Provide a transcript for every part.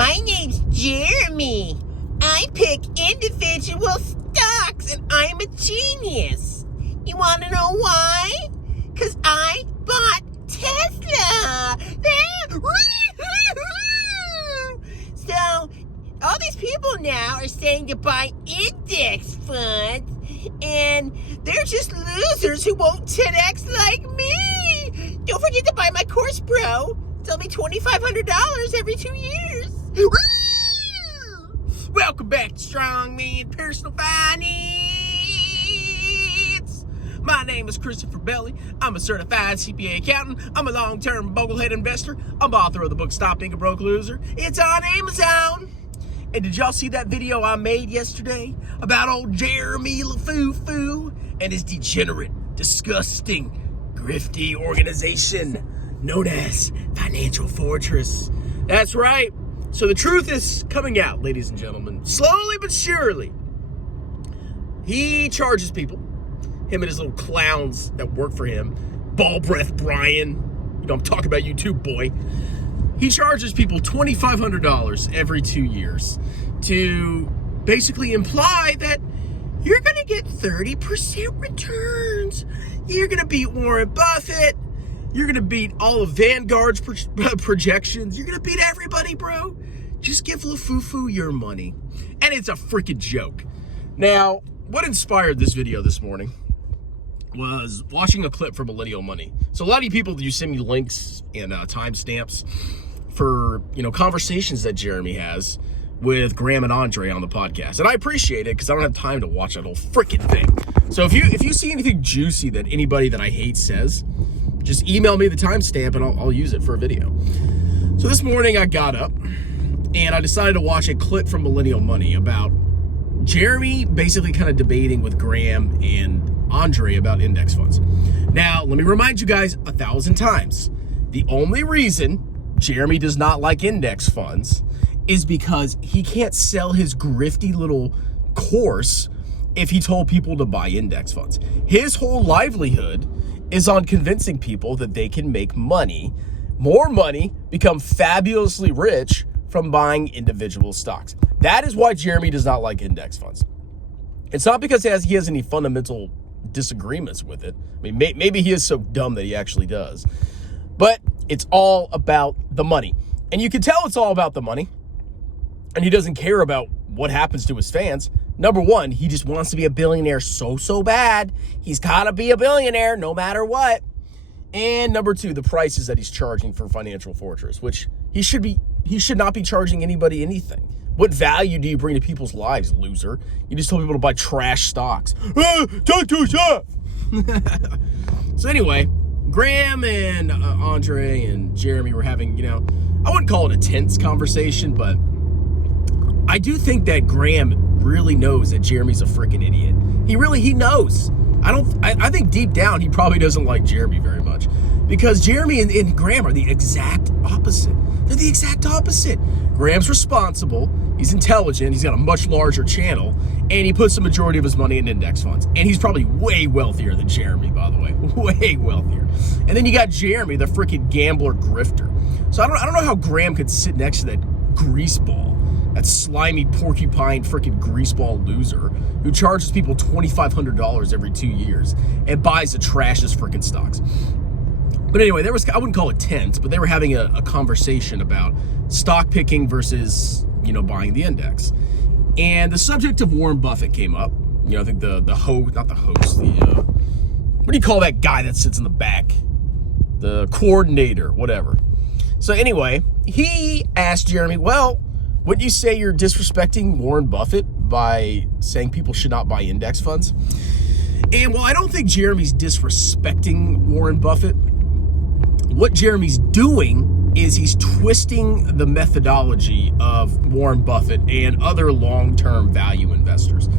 My name's Jeremy. I pick individual stocks and I'm a genius. You want to know why? Because I bought Tesla. So, all these people now are saying to buy index funds, and they're just losers who won't 10x like me. Don't forget to buy my course, bro. It's only $2,500 every 2 years. Welcome back to Strong Man Personal Finance. My name is Christopher Belly. I'm a certified CPA accountant. I'm a long-term boglehead investor. I'm author of the book Stop Being a Broke Loser. It's on Amazon. And did y'all see that video I made yesterday about old Jeremy LaFoo-Foo and his degenerate, disgusting, grifty organization known as Financial Fortress? That's right. So the truth is coming out, ladies and gentlemen, slowly but surely. He charges people, him and his little clowns that work for him, Ball Breath Brian, you know I'm talking about you too, boy. He charges people $2,500 every 2 years to basically imply that you're going to get 30% returns. You're going to beat Warren Buffett. You're going to beat all of Vanguard's projections. You're going to beat everybody, bro. Just give LaFoo-Foo your money. And it's a freaking joke. Now, what inspired this video this morning was watching a clip from Millennial Money. So a lot of you people, you send me links and timestamps for, conversations that Jeremy has with Graham and Andre on the podcast. And I appreciate it because I don't have time to watch that whole freaking thing. So if you see anything juicy that anybody that I hate says, just email me the timestamp and I'll use it for a video. So this morning I got up and I decided to watch a clip from Millennial Money about Jeremy basically kind of debating with Graham and Andre about index funds. Now, let me remind you guys 1,000 times. The only reason Jeremy does not like index funds is because he can't sell his grifty little course if he told people to buy index funds. His whole livelihood is on convincing people that they can make money, more money, become fabulously rich from buying individual stocks. That is why Jeremy does not like index funds. It's not because he has any fundamental disagreements with it. I mean, maybe he is so dumb that he actually does. But it's all about the money. And you can tell it's all about the money. And he doesn't care about what happens to his fans. Number one, he just wants to be a billionaire so bad. He's got to be a billionaire no matter what. And number two, the prices that he's charging for Financial Fortress, which he should not be charging anybody anything. What value do you bring to people's lives, loser? You just tell people to buy trash stocks. Don't do that. So anyway, Graham and Andre and Jeremy were having, I wouldn't call it a tense conversation, but I do think that Graham really knows that Jeremy's a freaking idiot. He knows. I think deep down he probably doesn't like Jeremy very much because Jeremy and Graham are the exact opposite. They're the exact opposite. Graham's responsible, he's intelligent, he's got a much larger channel, and he puts the majority of his money in index funds. And he's probably way wealthier than Jeremy, by the way. Way wealthier. And then you got Jeremy, the freaking gambler grifter. So I don't know how Graham could sit next to that greaseball. That slimy porcupine freaking greaseball loser who charges people $2,500 every 2 years and buys the trashiest freaking stocks. But anyway, I wouldn't call it tense, but they were having a conversation about stock picking versus, buying the index. And the subject of Warren Buffett came up. I think the host, not the host, what do you call that guy that sits in the back? The coordinator, whatever. So anyway, he asked Jeremy, well, wouldn't you say you're disrespecting Warren Buffett by saying people should not buy index funds? And I don't think Jeremy's disrespecting Warren Buffett. What Jeremy's doing is he's twisting the methodology of Warren Buffett and other long-term value investors.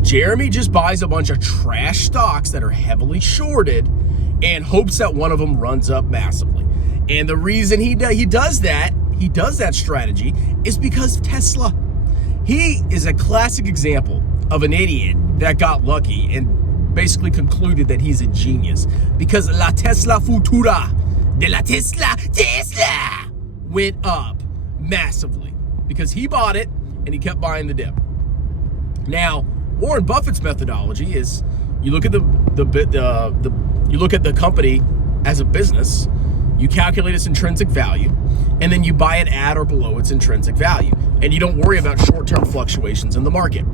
Jeremy just buys a bunch of trash stocks that are heavily shorted and hopes that one of them runs up massively. And the reason he does that strategy is because of Tesla. He is a classic example of an idiot that got lucky and basically concluded that he's a genius because la Tesla futura de la Tesla went up massively. because he bought it and he kept buying the dip. Now, Warren Buffett's methodology is you look at the company as a business, you calculate its intrinsic value, and then you buy it at or below its intrinsic value, and you don't worry about short-term fluctuations in the market.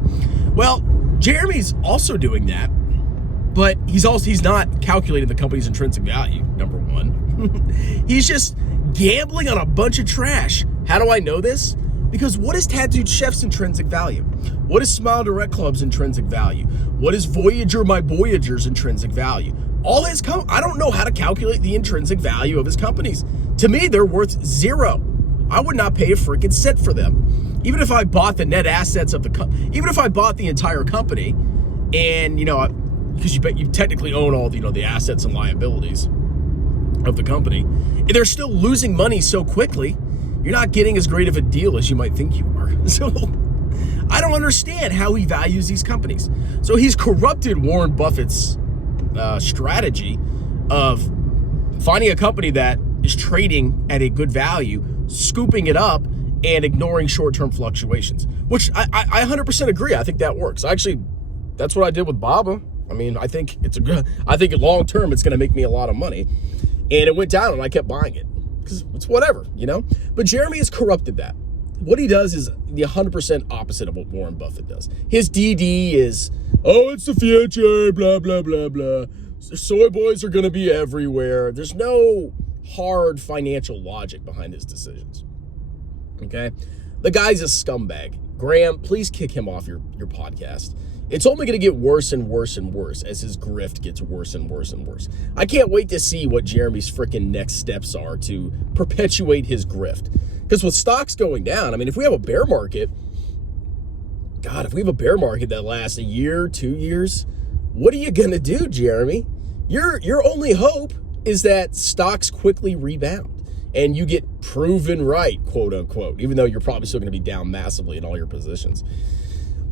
Well, Jeremy's also doing that, but he's not calculating the company's intrinsic value, number one. He's just gambling on a bunch of trash. How do I know this? Because what is Tattooed Chef's intrinsic value? What is Smile Direct Club's intrinsic value? What is Voyager My Voyager's intrinsic value? All his I don't know how to calculate the intrinsic value of his companies. To me, they're worth zero. I would not pay a freaking cent for them. Even if I bought the net assets of the company, even if I bought the entire company, and because you technically own all the assets and liabilities of the company, they're still losing money so quickly. You're not getting as great of a deal as you might think you are. So I don't understand how he values these companies. So he's corrupted Warren Buffett's strategy of finding a company that is trading at a good value, scooping it up, and ignoring short-term fluctuations, which I 100% agree. I think that works. Actually, that's what I did with Baba. I mean, I think long-term it's going to make me a lot of money. And it went down and I kept buying it because it's whatever, But Jeremy has corrupted that. What he does is the 100% opposite of what Warren Buffett does. His DD is, it's the future, blah, blah, blah, blah. Soy boys are going to be everywhere. There's no hard financial logic behind his decisions. Okay? The guy's a scumbag. Graham, please kick him off your podcast. It's only going to get worse and worse and worse as his grift gets worse and worse and worse. I can't wait to see what Jeremy's freaking next steps are to perpetuate his grift. Because with stocks going down, I mean, if we have a bear market, that lasts a year, 2 years, what are you going to do, Jeremy? Your only hope is that stocks quickly rebound and you get proven right, quote unquote, even though you're probably still going to be down massively in all your positions.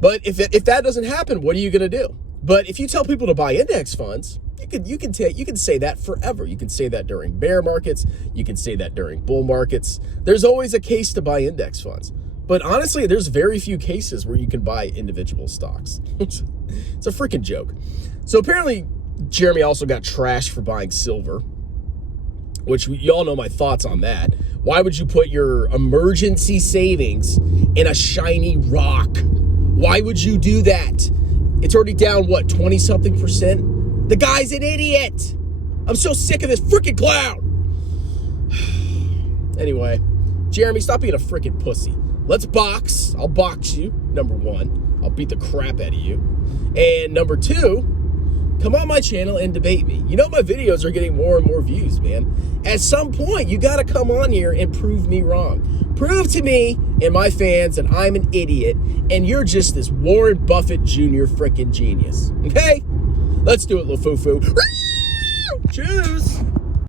But if that doesn't happen, what are you going to do? But if you tell people to buy index funds, you can say that forever. You can say that during bear markets. You can say that during bull markets. There's always a case to buy index funds. But honestly, there's very few cases where you can buy individual stocks. It's a freaking joke. So apparently, Jeremy also got trashed for buying silver, which you all know my thoughts on that. Why would you put your emergency savings in a shiny rock? Why would you do that? It's already down, 20-something%? The guy's an idiot. I'm so sick of this freaking clown. Anyway, Jeremy, stop being a freaking pussy. Let's box. I'll box you, number one. I'll beat the crap out of you. And number two, come on my channel and debate me. My videos are getting more and more views, man. At some point, you got to come on here and prove me wrong. Prove to me and my fans that I'm an idiot and you're just this Warren Buffett Jr. freaking genius. Okay? Let's do it, LaFufu. Choose.